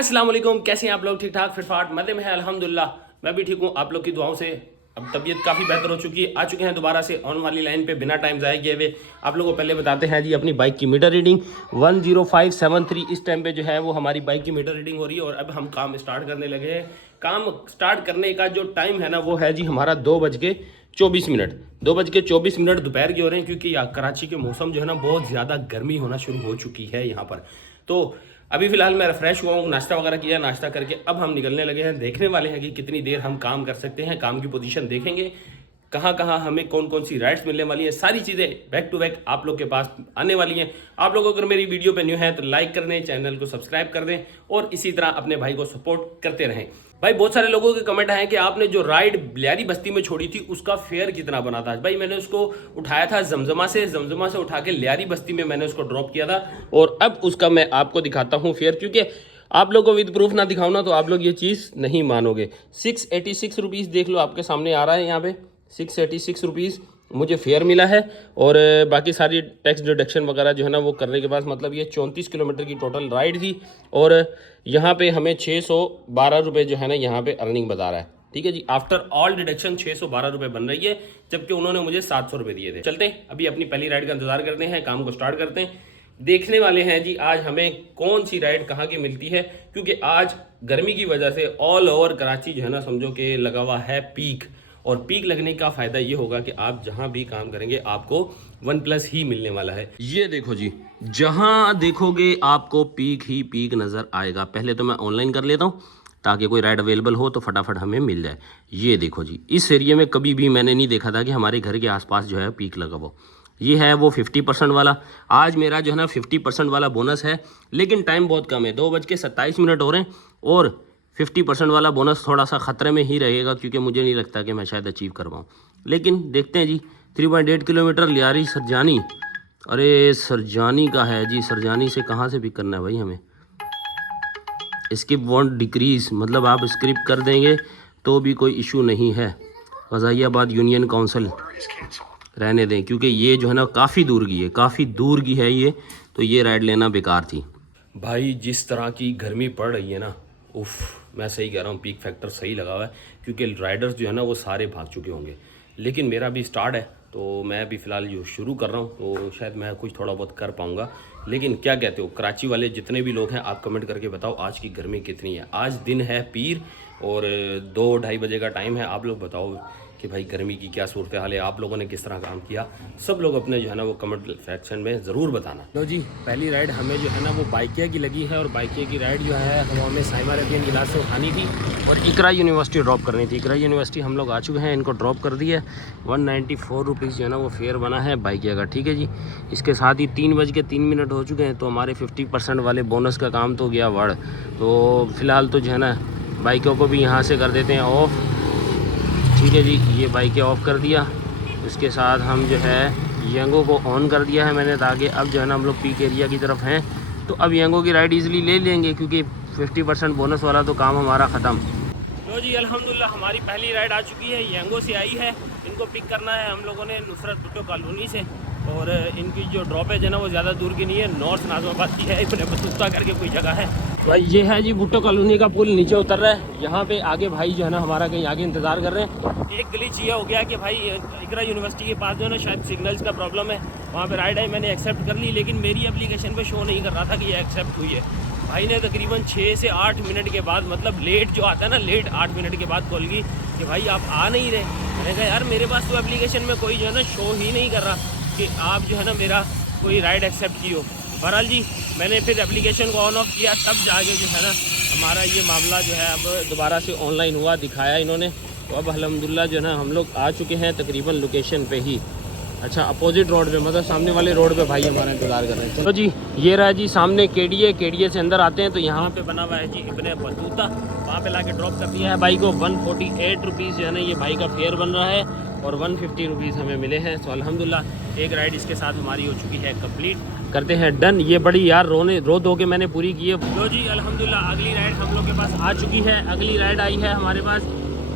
अस्सलाम वालेकुम, कैसे हैं आप लोग? ठीक ठाक, फिटफाट, मज़े में है अल्हम्दुलिल्लाह। मैं भी ठीक हूँ, आप लोग की दुआओं से अब तबीयत काफ़ी बेहतर हो चुकी है। आ चुके हैं दोबारा से ऑन वाली लाइन पे बिना टाइम ज़ाया किए हुए। आप लोगों को पहले बताते हैं जी अपनी बाइक की मीटर रीडिंग 10573 इस टाइम पे जो है वो हमारी बाइक की मीटर रीडिंग हो रही है। और अब हम काम स्टार्ट करने लगे हैं। काम स्टार्ट करने का जो टाइम है ना वो है जी हमारा 2:24। 2:24 दोपहर के हो रहे हैं, क्योंकि कराची के मौसम जो है ना बहुत ज़्यादा गर्मी होना शुरू हो चुकी है यहाँ पर। तो अभी फिलहाल मैं रिफ्रेश हुआ हूँ, नाश्ता वगैरह किया, नाश्ता करके अब हम निकलने लगे हैं। देखने वाले हैं कि कितनी देर हम काम कर सकते हैं। काम की पोजीशन देखेंगे, कहाँ कहाँ हमें कौन कौन सी राइड्स मिलने वाली है, सारी चीज़ें बैक टू बैक आप लोग के पास आने वाली हैं। आप लोग अगर मेरी वीडियो पे न्यू है तो लाइक कर दें, चैनल को सब्सक्राइब कर दें और इसी तरह अपने भाई को सपोर्ट करते रहें। भाई बहुत सारे लोगों के कमेंट आए कि आपने जो राइड लियारी बस्ती में छोड़ी थी उसका फेयर कितना बना था। भाई मैंने उसको उठाया था जमजमा से उठा के लियारी बस्ती में मैंने उसको ड्रॉप किया था और अब उसका मैं आपको दिखाता हूँ फेयर, क्योंकि आप लोग को विद प्रूफ ना दिखाऊँ ना तो आप लोग ये चीज़ नहीं मानोगे। 686 रुपीज़ देख लो, आपके सामने आ रहा है यहाँ पे 686 रुपीज़ मुझे फेयर मिला है। और बाकी सारी टैक्स डिडक्शन वगैरह जो है ना वो करने के बाद मतलब ये 34 किलोमीटर की टोटल राइड थी। और यहाँ पे हमें 612 रुपये जो है ना यहाँ पे अर्निंग बता रहा है। ठीक है जी, आफ्टर ऑल डिडक्शन 612 रुपये बन रही है, जबकि उन्होंने मुझे 700 रुपये दिए थे। चलते हैं अभी अपनी पहली राइड का इंतजार करते हैं, काम को स्टार्ट करते हैं। देखने वाले हैं जी आज हमें कौन सी राइड कहाँ की मिलती है, क्योंकि आज गर्मी की वजह से ऑल ओवर कराची जो है ना समझो कि लगा हुआ है पीक। और पीक लगने का फ़ायदा ये होगा कि आप जहाँ भी काम करेंगे आपको OnePlus ही मिलने वाला है। ये देखो जी, जहाँ देखोगे आपको पीक ही पीक नज़र आएगा। पहले तो मैं ऑनलाइन कर लेता हूँ ताकि कोई राइड अवेलेबल हो तो फटाफट हमें मिल जाए। ये देखो जी, इस एरिया में कभी भी मैंने नहीं देखा था कि हमारे घर के आसपास जो है पीक लगा वो। ये है वो 50% वाला। आज मेरा जो है ना 50% वाला बोनस है, लेकिन टाइम बहुत कम है, 2:27 हो रहे हैं। और 50% वाला बोनस थोड़ा सा ख़तरे में ही रहेगा, क्योंकि मुझे नहीं लगता कि मैं शायद अचीव कर पाऊँ। लेकिन देखते हैं जी। 3.8 किलोमीटर लियारी सरजानी। अरे सरजानी का है जी, सरजानी से कहाँ से पिक करना है भाई हमें? स्किप वॉन्ट डिक्रीज, मतलब आप स्किप कर देंगे तो भी कोई इशू नहीं है। गज़ाइयाबाद यूनियन काउंसिल रहने दें, क्योंकि ये जो है ना काफ़ी दूर की है, काफ़ी दूर की है ये, तो ये राइड लेना बेकार थी। भाई जिस तरह की गर्मी पड़ रही है ना, उफ, मैं सही कह रहा हूँ, पीक फैक्टर सही लगा हुआ है, क्योंकि राइडर्स जो है ना वो सारे भाग चुके होंगे। लेकिन मेरा भी स्टार्ट है तो मैं भी फ़िलहाल जो शुरू कर रहा हूँ तो शायद मैं कुछ थोड़ा बहुत कर पाऊँगा। लेकिन क्या कहते हो कराची वाले जितने भी लोग हैं, आप कमेंट करके बताओ आज की गर्मी कितनी है। आज दिन है पीर और 2-2:30 बजे का टाइम है। आप लोग बताओ कि भाई गर्मी की क्या सूरत हाल है, आप लोगों ने किस तरह काम किया। सब लोग अपने जो है ना वो कमेंट सेक्शन में ज़रूर बताना। लो जी, पहली राइड हमें जो है ना वो बाइकिया की लगी है। और बाइकिया की राइड जो है हम हमें साइमा रबियन गिलास से उठानी थी और इकरा यूनिवर्सिटी ड्रॉप करनी थी। इकरा यूनिवर्सिटी हम लोग आ चुके हैं, इनको ड्रॉप कर दिया है। 194 रुपीज़ जो है ना वो फेयर बना है बाइकिया का। ठीक है जी, इसके साथ ही 3:03 हो चुके हैं, तो हमारे 50% वाले बोनस का काम तो गया वड़। तो फ़िलहाल तो जो है ना बाइकों को भी यहाँ से कर देते हैं ऑफ। ठीक है जी, ये बाइकें ऑफ़ कर दिया। इसके साथ हम जो है यंगो को ऑन कर दिया है मैंने, ताकि अब जो है ना हम लोग पीक एरिया की तरफ हैं तो अब यंगो की राइड इजीली ले लेंगे, क्योंकि 50% बोनस वाला तो काम हमारा ख़त्म। तो जी अल्हम्दुलिल्लाह हमारी पहली राइड आ चुकी है, यंगो से आई है। इनको पिक करना है हम लोगों ने नुसरत भुट्टो कॉलोनी से। और इनकी जो ड्रॉपेज है ना वो ज़्यादा दूर की नहीं है, नॉर्थ नाज़िमाबाद की है, इब्न बतूता करके कोई जगह है। भाई ये है जी भुट्टो कॉलोनी का पुल, नीचे उतर रहा है। यहाँ पे आगे भाई जो है ना हमारा कहीं आगे इंतज़ार कर रहे हैं। एक ग्लिच ये हो गया कि भाई इकरा यूनिवर्सिटी के पास जो है ना शायद सिग्नल्स का प्रॉब्लम है, वहाँ पे राइड आई, मैंने एक्सेप्ट कर ली, लेकिन मेरी एप्लीकेशन पे शो नहीं कर रहा था कि ये एक्सेप्ट हुई है। भाई ने तकरीबन 6 से 8 मिनट के बाद, मतलब लेट जो आता है ना, लेट 8 मिनट के बाद कॉल की कि भाई आप आ नहीं रहे। मैंने कहा यार मेरे पास तो एप्लीकेशन में कोई जो है ना शो ही नहीं कर रहा कि आप जो है ना मेरा कोई राइड एक्सेप्ट की हो। बहरहाल जी मैंने फिर एप्लीकेशन को ऑन ऑफ किया, तब जाके जो है ना हमारा ये मामला जो है अब दोबारा से ऑनलाइन हुआ, दिखाया इन्होंने। तो अब अल्हम्दुलिल्लाह जो है ना हम लोग आ चुके हैं तकरीबन लोकेशन पे ही। अच्छा, अपोजिट रोड पे, मतलब सामने वाले रोड पे भाई हमारा इंतज़ार कर रहे हैं। तो जी ये रहा जी सामने केडीए से अंदर आते हैं तो यहाँ पे बना हुआ है जी इब्न बतूता, वहाँ पे लाके ड्रॉप कर दिया है भाई को। 148 रुपीज़ जो है ना ये भाई का फेयर बन रहा है और 150 रुपीज़ हमें मिले हैं। तो अल्हम्दुलिल्लाह एक राइड इसके साथ हमारी हो चुकी है कंप्लीट। करते हैं डन। ये बड़ी यार रो धो के मैंने पूरी की है। तो जी अल्हम्दुलिल्लाह अगली राइड हम लोग के पास आ चुकी है। अगली राइड आई है हमारे पास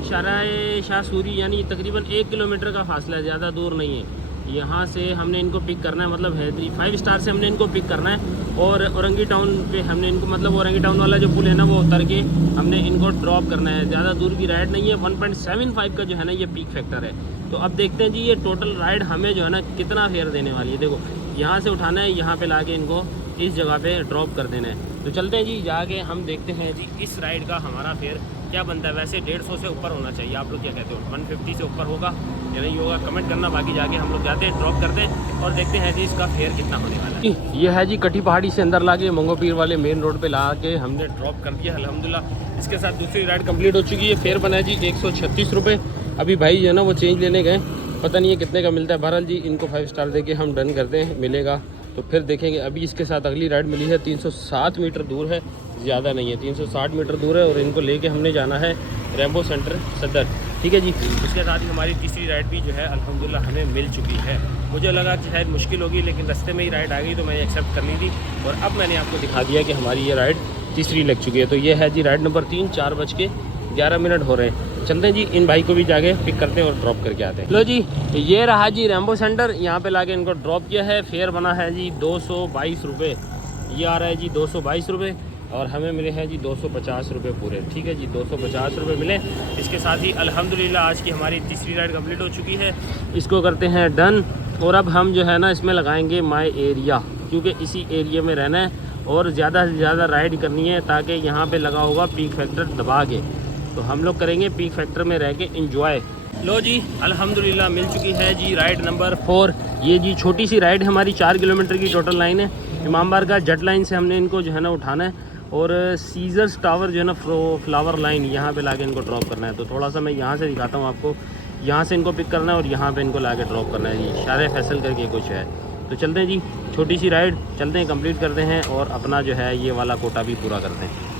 शराय शाह सूरी, यानी तकरीबन 1 किलोमीटर का फासला है, ज़्यादा दूर नहीं है। यहाँ से हमने इनको पिक करना है, मतलब है 5 स्टार से हमने इनको पिक करना है। और औरंगी टाउन पे हमने इनको, मतलब औरंगी टाउन वाला जो पुल है ना, वो उतर के हमने इनको ड्रॉप करना है। ज़्यादा दूर की राइड नहीं है, 1.75 का जो है ना ये पीक फैक्टर है। तो अब देखते हैं जी ये टोटल राइड हमें जो है ना कितना फेयर देने वाली है। देखो यहाँ से उठाना है, यहाँ पे लाके इनको इस जगह पे ड्रॉप कर देना है। तो चलते हैं जी, जाके हम देखते हैं जी इस राइड का हमारा फेयर क्या बनता है। वैसे 150 से ऊपर होना चाहिए, आप लोग क्या कहते हो, 150 से ऊपर होगा या नहीं होगा कमेंट करना। बाकी जाके हम लोग जाते हैं, ड्रॉप करते हैं और देखते हैं जी इसका फेयर कितना होने वाला है। ये है जी कटी पहाड़ी से अंदर ला के मंगो पीर वाले मेन रोड पे ला के हमने ड्रॉप कर दिया अल्हम्दुलिल्लाह। इसके साथ दूसरी राइड कंप्लीट हो चुकी है। फेयर बना है जी 136 रुपये। अभी भाई जो है ना वो चेंज लेने गए, पता नहीं है कितने का मिलता है। बहरहाल जी इनको 5 स्टार दे के हम डन करते हैं, मिलेगा तो फिर देखेंगे। अभी इसके साथ अगली राइड मिली है 307 मीटर दूर है, ज़्यादा नहीं है, 360 मीटर दूर है। और इनको लेके हमने जाना है रेम्बो सेंटर सदर, ठीक है जी। उसके साथ ही हमारी तीसरी राइड भी जो है अल्हम्दुलिल्लाह हमें मिल चुकी है। मुझे लगा कि शायद मुश्किल होगी, लेकिन रास्ते में ही राइड आ गई तो मैंने एक्सेप्ट कर ली थी। और अब मैंने आपको दिखा दिया कि हमारी ये राइड तीसरी लग चुकी है। तो ये है जी राइड नंबर 3, 4:11 हो रहे हैं। चलते हैं जी, इन भाई को भी जाके पिक करते हैं और ड्रॉप करके आते हैं। लो जी, ये रहा जी रेम्बो सेंटर, यहाँ पे लाके इनको ड्रॉप किया है। फेयर बना है जी 222 रुपये। ये आ रहा है जी 222 रुपये और हमें मिले हैं जी 250 रुपये पूरे, ठीक है जी, 250 रुपये मिले। इसके साथ ही अल्हम्दुलिल्लाह आज की हमारी तीसरी राइड कंप्लीट हो चुकी है। इसको करते हैं डन। और अब हम जो है ना इसमें लगाएंगे माई एरिया, क्योंकि इसी एरिया में रहना है और ज़्यादा से ज़्यादा राइड करनी है, ताकि यहाँ पे लगा होगा पीक फैक्टर दबा के। तो हम लोग करेंगे पीक फैक्टर में रह के इंजॉय। लो जी अल्हम्दुलिल्लाह मिल चुकी है जी राइड नंबर 4। ये जी छोटी सी राइड है हमारी, 4 किलोमीटर की टोटल लाइन है। इमामबाड़ का जट लाइन से हमने इनको जो है ना उठाना है और सीजर्स टावर जो है ना फ्लावर लाइन यहाँ पे लाके इनको ड्रॉप करना है। तो थोड़ा सा मैं यहाँ से दिखाता हूँ आपको, यहाँ से इनको पिक करना है और यहाँ पे इनको लाके ड्रॉप करना है जी। शारे फैसल करके कुछ है। तो चलते हैं जी, छोटी सी राइड चलते हैं, कंप्लीट करते हैं और अपना जो है ये वाला कोटा भी पूरा करते हैं।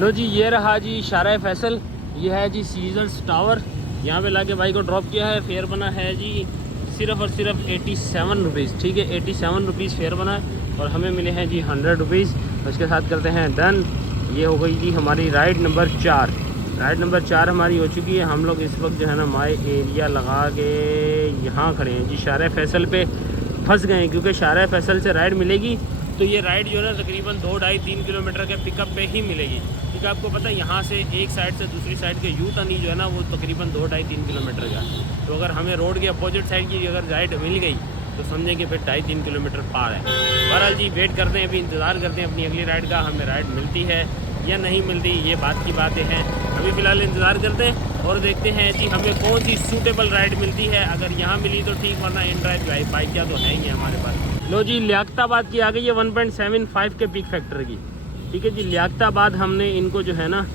लो जी ये रहा जी शारा फैसल, ये है जी सीजर्स टावर, यहाँ पे लाके भाई को ड्रॉप किया है। फेयर बना है जी सिर्फ़ और सिर्फ 87 रुपीज़, ठीक है, 87 रुपीज़ फेयर बना है और हमें मिले हैं जी 100 रुपीज़। उसके साथ करते हैं डन। ये हो गई जी हमारी राइड नंबर 4। राइड नंबर 4 हमारी हो चुकी है। हम लोग इस वक्त जो है ना माई एरिया लगा के यहाँ खड़े हैं जी, शारा फैसल पे फंस गए हैं, क्योंकि शारा फैसल से राइड मिलेगी तो ये राइड जो है ना तकरीबन 2-2.5-3 किलोमीटर के पिकअप पे ही मिलेगी, क्योंकि आपको पता है यहाँ से एक साइड से दूसरी साइड के यू टर्न जो है ना वो तकरीबन 2-2.5-3 किलोमीटर का। तो अगर हमें रोड के अपोजिट साइड की अगर राइड मिल गई तो समझें कि फिर 2.5-3 किलोमीटर पार है। बहरहाल जी वेट करते हैं, अभी इंतज़ार करते हैं अपनी अगली राइड का, हमें राइड मिलती है या नहीं मिलती, ये बात की बातें हैं। अभी फ़िलहाल इंतज़ार करते हैं और देखते हैं जी हमें कौन सी सूटेबल राइड मिलती है। अगर यहाँ मिली तो ठीक, वरना इन ड्राइव बाइक क्या तो है ही हमारे पास। लो जी लियाकताबाद की आ गई है 1.75 के पीक फैक्टर की, ठीक है जी। लियाकताबाद हमने इनको जो है ना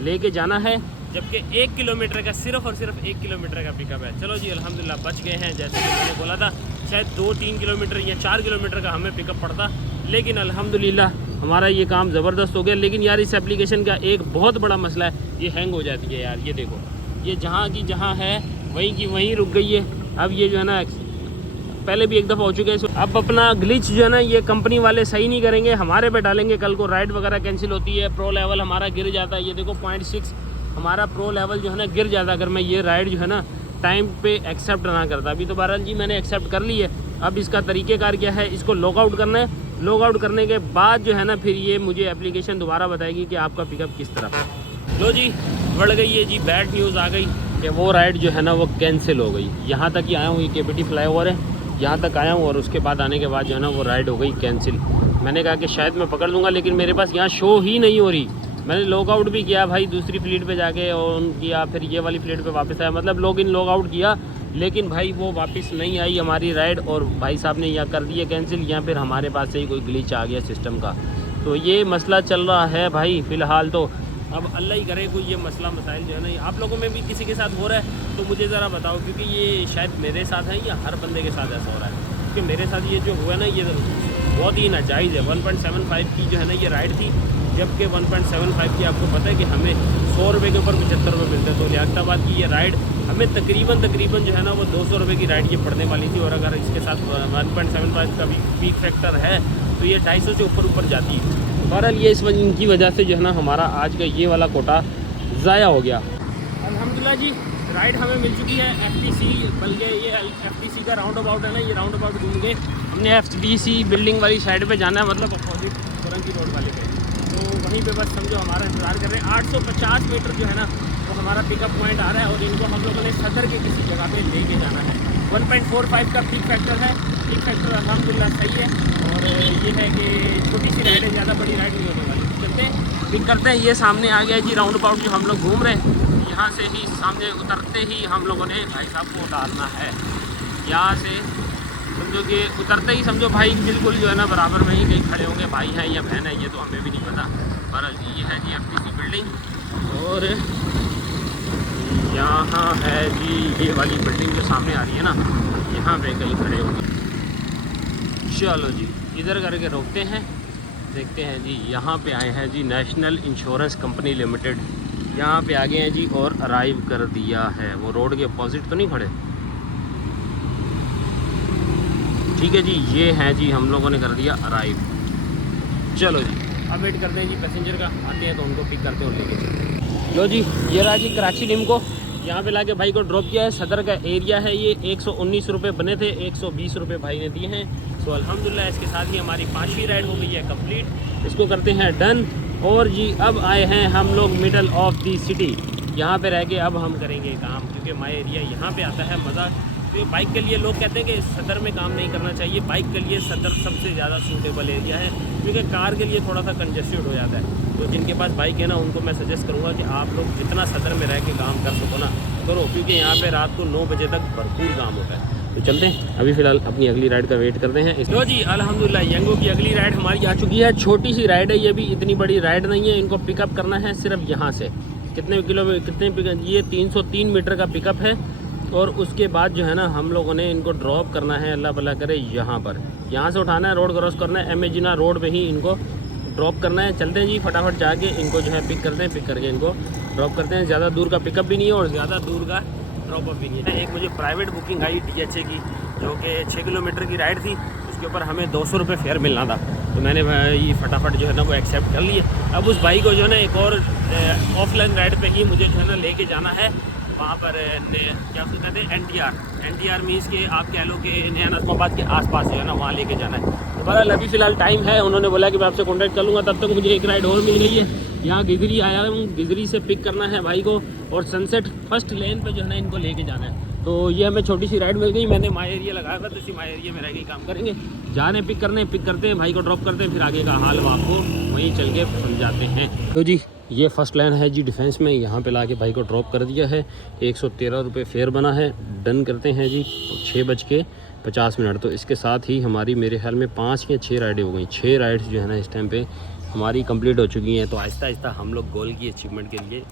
लेके जाना है, जबकि 1 किलोमीटर का सिर्फ और सिर्फ 1 किलोमीटर का पिकअप है। चलो जी अल्हम्दुलिल्लाह बच गए हैं। जैसे कि मैंने बोला था शायद 2-3 किलोमीटर या 4 किलोमीटर का हमें पिकअप पड़ता, लेकिन अल्हम्दुलिल्लाह हमारा ये काम ज़बरदस्त हो गया। लेकिन यार इस एप्लीकेशन का एक बहुत बड़ा मसला है, ये हैंग हो जाती है यार। ये देखो, ये जहाँ की जहाँ है वहीं की वहीं रुक गई है। अब ये जो है ना पहले भी एक दफ़ा हो चुका है। अब अपना ग्लिच जो है ना ये कंपनी वाले सही नहीं करेंगे, हमारे पे डालेंगे। कल को राइड वगैरह कैंसिल होती है, प्रो लेवल हमारा गिर जाता है। ये देखो 0.6 हमारा प्रो लेवल जो है ना गिर जाता अगर मैं ये राइड जो है ना टाइम पे एक्सेप्ट ना करता। अभी तो बहरहाल जी मैंने एक्सेप्ट कर ली है। अब इसका तरीक़ेकार क्या है, इसको लॉग आउट करना है। लॉग आउट करने के बाद जो है ना फिर ये मुझे एप्लीकेशन दोबारा बताएगी कि आपका पिकअप किस तरह है। लो जी बढ़ गई है जी, बैड न्यूज़ आ गई कि वो राइड जो है ना वो कैंसिल हो गई। यहाँ तक ही आया हूँ, ये KBT फ्लाईओवर है, यहाँ तक आया हूँ और उसके बाद आने के बाद जो है ना वो राइड हो गई कैंसिल। मैंने कहा कि शायद मैं पकड़ लूँगा, लेकिन मेरे पास यहाँ शो ही नहीं हो रही। मैंने लॉग आउट भी किया भाई दूसरी फ्लीट पे जाके और किया, फिर ये वाली फ्लीट पे वापस आया, मतलब लॉग इन लॉग आउट किया, लेकिन भाई वो वापस नहीं आई हमारी राइड। और भाई साहब ने यहाँ कर दिया कैंसिल, या फिर हमारे पास से ही कोई ग्लिच आ गया सिस्टम का। तो ये मसला चल रहा है भाई फ़िलहाल। तो अब अल्लाह ही करे कोई ये मसला मसाइल जो है ना आप लोगों में भी किसी के साथ हो रहा है तो मुझे ज़रा बताओ, क्योंकि ये शायद मेरे साथ है या हर बंदे के साथ ऐसा हो रहा है। क्योंकि मेरे साथ ये जो हुआ है ना ये बहुत ही नाजायज़ है। 1.75 की जो है ना ये राइड थी, जबकि 1.75 की आपको पता है कि हमें 100 रुपये के ऊपर 75 रुपये मिलते हैं। तो लियाकताबाद की ये राइड हमें तकरीबन जो है ना वो 200 रुपये की राइड ये पड़ने वाली थी। और अगर इसके साथ 1.75 का भी पीक फैक्टर है तो ये 250 से ऊपर जाती है। बहरहाल ये इनकी वजह से जो है ना हमारा आज का ये वाला कोटा ज़ाया हो गया। अल्हम्दुलिल्लाह जी राइड हमें मिल चुकी है FTC, बल्कि ये FTC का राउंड अबाउट है ना, ये राउंड अबाउट घूम के हमने FTC बिल्डिंग वाली साइड पे जाना है, मतलब अपोजिट फरंगी रोड वाले पे। तो वहीं पे बस समझो हमारा इंतज़ार कर रहे हैं। 850 मीटर जो है ना वो हमारा पिकअप पॉइंट आ रहा है और इनको हम लोगों ने सदर के किसी जगह पे लेके जाना है। 1.45 का पिक फैक्टर है, पिक फैक्टर अल्हम्दुलिल्लाह सही है। और ये है कि छोटी सी राइड है, ज़्यादा बड़ी राइड नहीं होने वाली। चलते हैं पिक करते हैं। ये सामने आ गया जी राउंड अबाउट जो हम लोग घूम रहे हैं। यहाँ से ही सामने उतरते ही हम लोगों ने भाई साहब को उतारना है। यहाँ से समझो कि उतरते ही समझो भाई बिल्कुल जो है ना बराबर में ही कहीं खड़े होंगे, भाई हैं या बहन है ये तो हमें भी नहीं पता। पर ये है जी FTC बिल्डिंग और यहाँ है जी ये वाली बिल्डिंग जो सामने आ रही है ना, यहाँ पे कहीं खड़े होंगे। चलो जी इधर करके रोकते हैं, देखते हैं जी। यहाँ पे आए हैं जी नेशनल इंश्योरेंस कंपनी लिमिटेड, यहाँ पे आ गए हैं जी और अराइव कर दिया है। वो रोड के अपोजिट तो नहीं खड़े, ठीक है जी। ये है जी हम लोगों ने कर दिया अराइव। चलो जी अब वेट करते हैं जी पैसेंजर का, आते हैं तो उनको पिक करते हैं और लेके। लो जी ये रहा जी कराची लिम को, यहाँ पे लाके भाई को ड्रॉप किया है। सदर का एरिया है ये। 119 रुपये बने थे, 120 रुपये भाई ने दिए हैं। तो अल्हम्दुलिल्लाह इसके साथ ही हमारी 5वीं राइड हो गई है कंप्लीट। इसको करते हैं डन। और जी अब आए हैं हम लोग मिडल ऑफ दी सिटी, यहाँ पे रह के अब हम करेंगे काम, क्योंकि माई एरिया यहाँ पे आता है मज़ा। तो बाइक के लिए लोग कहते हैं कि सदर में काम नहीं करना चाहिए, बाइक के लिए सदर सबसे ज़्यादा सूटेबल एरिया है, क्योंकि कार के लिए थोड़ा सा कंजेस्टेड हो जाता है। तो जिनके पास बाइक है ना उनको मैं सजेस्ट करूँगा कि आप लोग जितना सदर में रह के काम कर सको ना करो, क्योंकि यहाँ पे रात को 9 बजे तक भरपूर काम होता है। तो चलते हैं अभी फ़िलहाल अपनी अगली राइड का वेट करते हैं। लो जी अल्हम्दुलिल्लाह यंगो की अगली राइड हमारी आ चुकी है। छोटी सी राइड है ये भी, इतनी बड़ी राइड नहीं है। इनको पिकअप करना है सिर्फ यहाँ से। कितने ये 303 मीटर का पिकअप है। और उसके बाद जो है ना हम लोगों ने इनको ड्रॉप करना है, अल्लाह भला करे यहाँ पर। यहाँ से उठाना है, रोड क्रॉस करना है, एमेजिना रोड पे ही इनको ड्रॉप करना है। चलते हैं जी फटाफट जाके इनको जो है पिक करते हैं, पिक करके इनको ड्रॉप करते हैं। ज़्यादा दूर का पिकअप भी नहीं है और ज़्यादा दूर का ड्रॉप अप भी नहीं है। एक मुझे प्राइवेट बुकिंग आई DHA की, जो कि 6 किलोमीटर की राइड थी। उसके ऊपर हमें 200 रुपये फेयर मिलना था, तो मैंने भाई फटाफट जो है ना वो एक्सेप्ट कर लिए। अब उस भाई को जो है ना एक और ऑफलाइन राइड पे ही मुझे जो है ना लेके जाना है। वहाँ पर क्या उसको कहते हैं NTR मीन्स के आप कह लो कि नया नज़माबाद के आसपास जो है ना वहाँ लेके जाना है। तो बहरहाल अभी फ़िलहाल टाइम है, उन्होंने बोला कि मैं आपसे कॉन्टैक्ट कर लूँगा। तब तक मुझे एक राइड और मिल गई है। यहाँ गिजरी आया हूँ, गिजरी से पिक करना है भाई को और सनसेट फर्स्ट लेन पे जो है ना इनको लेके जाना है। तो ये हमें छोटी सी राइड मिल गई। मैंने माई एरिया लगाया था, तो इसी माई एरिया में रह के काम करेंगे। जा रहे हैं पिक करने, पिक करते हैं भाई को ड्रॉप करते हैं, फिर आगे का हाल आपको वहीं चल के समझाते हैं। तो जी ये फर्स्ट लाइन है जी डिफेंस में, यहाँ पे लाके भाई को ड्रॉप कर दिया है। 113 रुपये फेयर बना है। डन करते हैं जी 6:50। तो इसके साथ ही हमारी मेरे ख्याल में 5 या 6 राइडें हो गई। 6 राइड्स जो है ना इस टाइम पे हमारी कंप्लीट हो चुकी हैं। तो आहिस्ता आहिस्ता हम लोग गोल की अचीवमेंट के लिए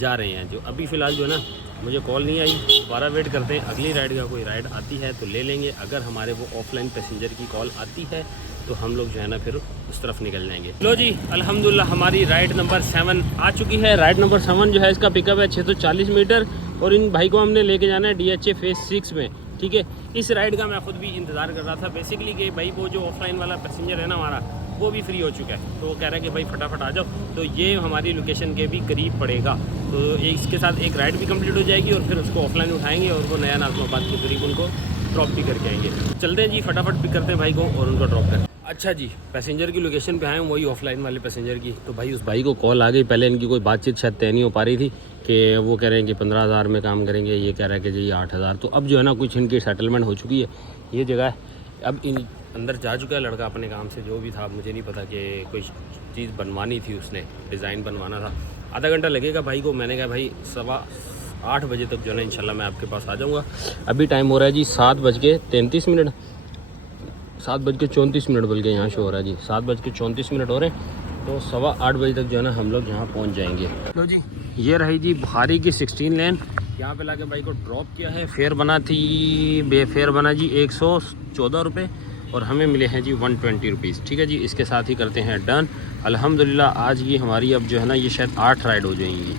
जा रहे हैं। जो अभी फ़िलहाल जो है ना मुझे कॉल नहीं आई, दोबारा वेट करते हैं। अगली राइड का कोई राइड आती है तो ले लेंगे। अगर हमारे वो ऑफलाइन पैसेंजर की कॉल आती है तो हम लोग जो है ना फिर उस तरफ निकल जाएंगे। लो जी अल्हम्दुलिल्लाह हमारी राइड नंबर 7 आ चुकी है। राइड नंबर 7 जो है इसका पिकअप है 640 मीटर और इन भाई को हमने लेके जाना है DHA फेज़ 6 में। ठीक है, इस राइड का मैं खुद भी इंतज़ार कर रहा था बेसिकली कि भाई वो जो ऑफलाइन वाला पैसेंजर है ना हमारा वो भी फ्री हो चुका है। तो वो कह रहा है कि भाई फटाफट आ जाओ। तो ये हमारी लोकेशन के भी करीब पड़ेगा, तो इसके साथ एक राइड भी कंप्लीट हो जाएगी और फिर उसको ऑफलाइन उठाएंगे और वो नया नाज़माबाद के करीब उनको ड्रॉप भी करके आएंगे। चलते हैं जी फटाफट पिक करते हैं भाई को और उनको ड्रॉप करें। अच्छा जी पैसेंजर की लोकेशन पे आए हैं, वही ऑफलाइन वाले पैसेंजर की। तो भाई उस भाई को कॉल आ गई। पहले इनकी कोई बातचीत शायद तय नहीं हो पा रही थी कि वो कह रहे हैं कि 15,000 में काम करेंगे, ये कह रहा है कि जी 8,000। तो अब जो है ना कुछ इनकी सेटलमेंट हो चुकी है। ये जगह है, अब इन अंदर जा चुका है लड़का अपने काम से, जो भी था मुझे नहीं पता कि कोई चीज़ बनवानी थी, उसने डिज़ाइन बनवाना था। आधा घंटा लगेगा भाई को। मैंने कहा भाई 7:15 बजे तक जो है ना इंशाल्लाह मैं आपके पास आ जाऊँगा। अभी टाइम हो रहा है जी 7:33, 7:34 बल्कि यहाँ शो हो रहा है जी 7:34 हो रहे हैं। तो 8:15 बजे तक जो है ना हम लोग यहाँ पहुँच जाएंगे। लो जी ये रही जी बुखारी की 16 लेन। यहाँ पे लाके भाई को ड्रॉप किया है। फेयर बना जी 114 रुपये और हमें मिले हैं जी 120 रुपीज़। ठीक है जी, इसके साथ ही करते हैं डन। अल्हम्दुलिल्लाह आज ये हमारी अब जो है ना ये शायद 8 राइड हो जाएंगी।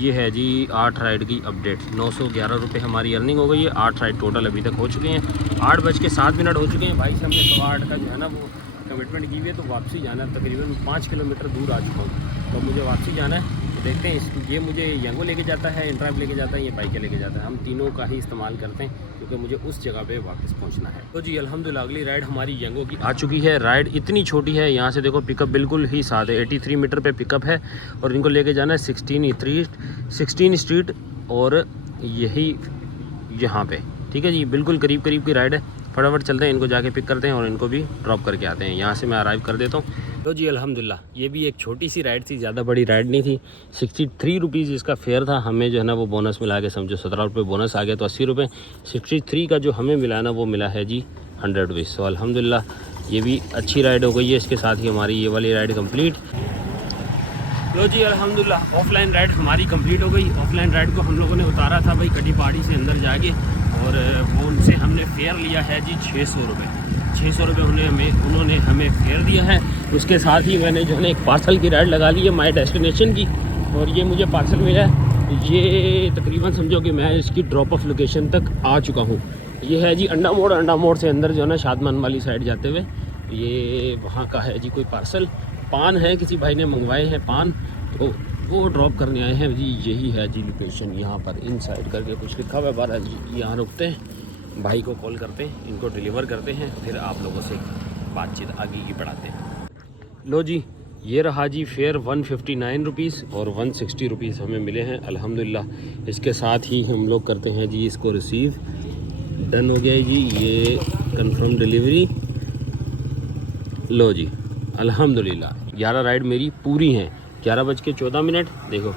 ये है जी 8 राइड की अपडेट। 911 रुपये हमारी अर्निंग हो गई है। 8 राइड टोटल अभी तक हो चुके हैं। 8:07 हो चुके हैं। भाई से हमने 8:15 का जो है ना वो कमिटमेंट की हुई है। तो वापसी जाना है, तकरीबन 5 किलोमीटर दूर आ चुका हूँ। तो मुझे वापसी जाना है। तो देखते हैं ये मुझे यंगो लेके जाता है, इंट्राइव लेके जाता है, ये बाइक लेके जाता है। हम तीनों का ही इस्तेमाल करते हैं क्योंकि मुझे उस जगह पे वापस पहुंचना है। तो जी अल्हम्दुलिल्लाह अगली राइड हमारी यंगो की आ चुकी है। राइड इतनी छोटी है, यहाँ से देखो पिकअप बिल्कुल ही साथ है, 83 मीटर पे पिकअप है और इनको लेके जाना है 16 स्ट्रीट और यही यहाँ पे, ठीक है जी, बिल्कुल करीब करीब की राइड है। फटाफट चलते हैं, इनको जाके पिक करते हैं और इनको भी ड्रॉप करके आते हैं। यहाँ से मैं अराइव कर देता हूँ। तो जी अल्हम्दुलिल्लाह ये भी एक छोटी सी राइड थी, ज़्यादा बड़ी राइड नहीं थी। 63 रुपीज़ इसका फेयर था। हमें जो है ना वो बोनस मिला के समझो 17 रुपये बोनस आ गया, तो 80 रुपये। 63 का जो हमें मिला ना वो मिला है जी 100 रुपीज़। तो अल्हम्दुलिल्लाह ये भी अच्छी राइड हो गई है। इसके साथ ही हमारी ये वाली राइड कम्प्लीट। लो जी अल्हम्दुलिल्लाह ऑफलाइन राइड हमारी कंप्लीट हो गई। ऑफलाइन राइड को हम लोगों ने उतारा था भाई कटी पहाड़ी से अंदर जाके, और वो उनसे हमने फेयर लिया है जी 600 रुपये। 600 रुपये उन्होंने हमें फेयर दिया है। उसके साथ ही मैंने जो है एक पार्सल की राइड लगा ली है माई डेस्टिनेशन की, और ये मुझे पार्सल मिला है। ये तकरीबन समझो कि मैं इसकी ड्रॉप ऑफ लोकेशन तक आ चुका हूँ। ये है जी अंडा मोड़ से अंदर जो है ना शादमान वाली साइड जाते हुए, ये वहाँ का है जी कोई पार्सल। पान है, किसी भाई ने मंगवाए हैं पान, तो वो ड्रॉप करने आए हैं जी। यही है जी लोकेशन, यहाँ पर इन साइड करके कुछ लिखा हुआ है। बारह जी यहाँ रुकते हैं, भाई को कॉल करते हैं, इनको डिलीवर करते हैं, फिर आप लोगों से बातचीत आगे की बढ़ाते हैं। लो जी ये रहा जी फेयर 159 रुपीज़ और 160 रुपीज़ हमें मिले हैं अल्हम्दुलिल्लाह। इसके साथ ही हम लोग करते हैं जी इसको रिसीव। डन हो गया है जी, ये कंफर्म डिलीवरी। लो जी अल्हम्दुलिल्लाह 11 राइड मेरी पूरी हैं। 11:14 देखो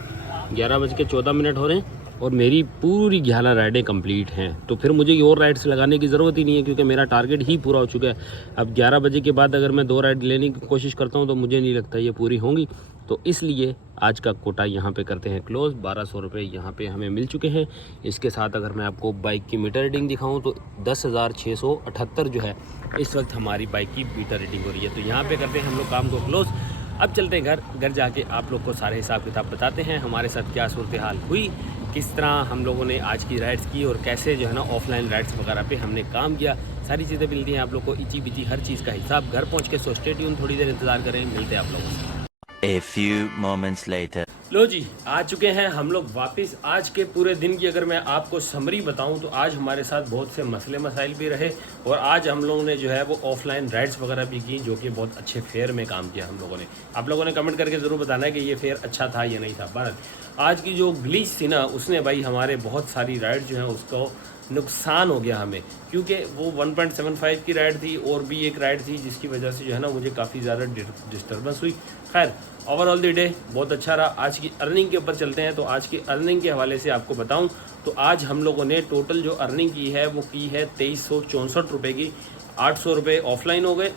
11:14 हो रहे हैं और मेरी पूरी 11 राइडें कंप्लीट हैं। तो फिर मुझे और राइड्स लगाने की ज़रूरत ही नहीं है क्योंकि मेरा टारगेट ही पूरा हो चुका है। अब 11 बजे के बाद अगर मैं 2 राइड लेने की कोशिश करता हूं तो मुझे नहीं लगता ये पूरी होंगी। तो इसलिए आज का कोटा यहाँ पे करते हैं क्लोज़। 1200 रुपये यहाँ पे हमें मिल चुके हैं। इसके साथ अगर मैं आपको बाइक की मीटर रीडिंग दिखाऊँ तो 10,678 जो है इस वक्त हमारी बाइक की मीटर रीडिंग हो रही है। तो यहाँ पर करते हैं हम लोग काम को क्लोज़। अब चलते हैं घर जाके आप लोग को सारे हिसाब किताब बताते हैं हमारे साथ क्या सूरत हाल हुई, किस तरह हम लोगों ने आज की राइड्स की और कैसे जो है ना ऑफलाइन राइड्स वगैरह पे हमने काम किया। सारी चीज़ें मिलती हैं आप लोग को, इची बिची हर चीज़ का हिसाब घर पहुंच के। सो स्टे ट्यून, थोड़ी देर इंतजार करें, मिलते हैं आप लोगों से। A few moments later. लो जी आ चुके हैं हम लोग वापस। आज के पूरे दिन की अगर मैं आपको समरी बताऊं तो आज हमारे साथ बहुत से मसले मसाइल भी रहे और आज हम लोगों ने जो है वो ऑफलाइन राइड्स वगैरह भी की, जो कि बहुत अच्छे फेयर में काम किया हम लोगों ने। आप लोगों ने कमेंट करके ज़रूर बताना है कि ये फेयर अच्छा था या नहीं था। बहरहाल आज की जो ग्लिच थी ना उसने भाई हमारे बहुत सारी राइड जो है उसको नुकसान हो गया हमें, क्योंकि वो 1.75 की राइड थी और भी एक राइड थी जिसकी वजह से जो है ना मुझे काफ़ी ज़्यादा डिस्टर्बेंस हुई। खैर ओवरऑल द डे बहुत अच्छा रहा। आज की अर्निंग के ऊपर चलते हैं। तो आज की अर्निंग के हवाले से आपको बताऊं तो आज हम लोगों ने टोटल जो अर्निंग की है वो की है 2364 रुपये की। 800 रुपये ऑफलाइन हो गए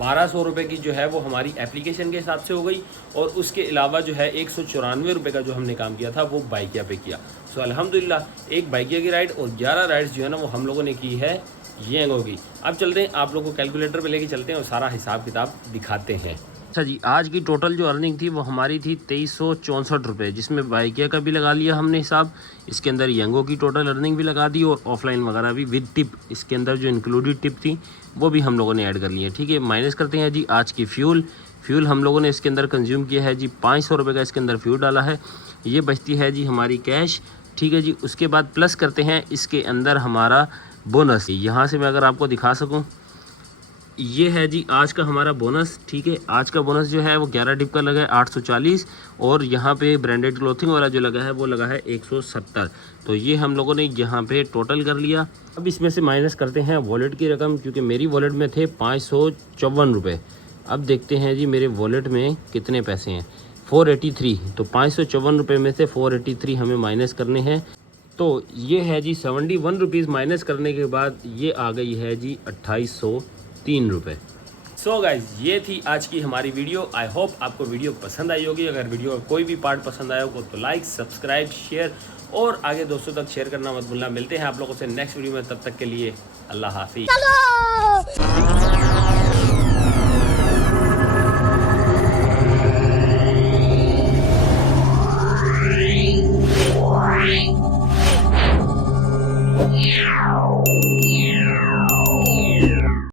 1200 रुपये की जो है वो हमारी एप्लीकेशन के हिसाब से हो गई, और उसके अलावा जो है 194 रुपये का जो हमने काम किया था वो बाइकिया पे किया। सो अल्हम्दुलिल्लाह एक बाइकिया की राइड और 11 राइड्स जो है ना वो हम लोगों ने की है ये होगी। अब चलते हैं आप लोगों को कैलकुलेटर पे लेके चलते हैं और सारा हिसाब किताब दिखाते हैं। अच्छा जी आज की टोटल जो अर्निंग थी वो हमारी थी 2364 रुपये, जिसमें बाइकिया का भी लगा लिया हमने हिसाब। इसके अंदर यंगो की टोटल अर्निंग भी लगा दी और ऑफलाइन वगैरह भी विद टिप, इसके अंदर जो इंक्लूडेड टिप थी वो भी हम लोगों ने ऐड कर ली है। ठीक है, माइनस करते हैं जी आज की फ्यूल हम लोगों ने इसके अंदर कंज्यूम किया है जी 500 रुपये का इसके अंदर फ्यूल डाला है। ये बचती है जी हमारी कैश। ठीक है जी, उसके बाद प्लस करते हैं इसके अंदर हमारा बोनस। यहाँ से मैं अगर आपको दिखा सकूँ ये है जी आज का हमारा बोनस। ठीक है, आज का बोनस जो है वो 11 टिप का लगा है 840, और यहाँ पे ब्रांडेड क्लोथिंग वाला जो लगा है वो लगा है 170। तो ये हम लोगों ने यहाँ पे टोटल कर लिया। अब इसमें से माइनस करते हैं वॉलेट की रकम, क्योंकि मेरी वॉलेट में थे 554 रुपये। अब देखते हैं जी मेरे वॉलेट में कितने पैसे हैं, 483। तो 554 रुपये में से 483 हमें माइनस करने हैं। तो ये है जी 71 रुपीज़ माइनस करने के बाद ये आ गई है जी 2803 रुपये। सो गाइज ये थी आज की हमारी वीडियो। आई होप आपको वीडियो पसंद आई होगी। अगर वीडियो का कोई भी पार्ट पसंद आया हो तो लाइक, सब्सक्राइब, शेयर और आगे दोस्तों तक शेयर करना मत भूलना। मिलते हैं आप लोगों से नेक्स्ट वीडियो में, तब तक के लिए अल्लाह हाफिज़।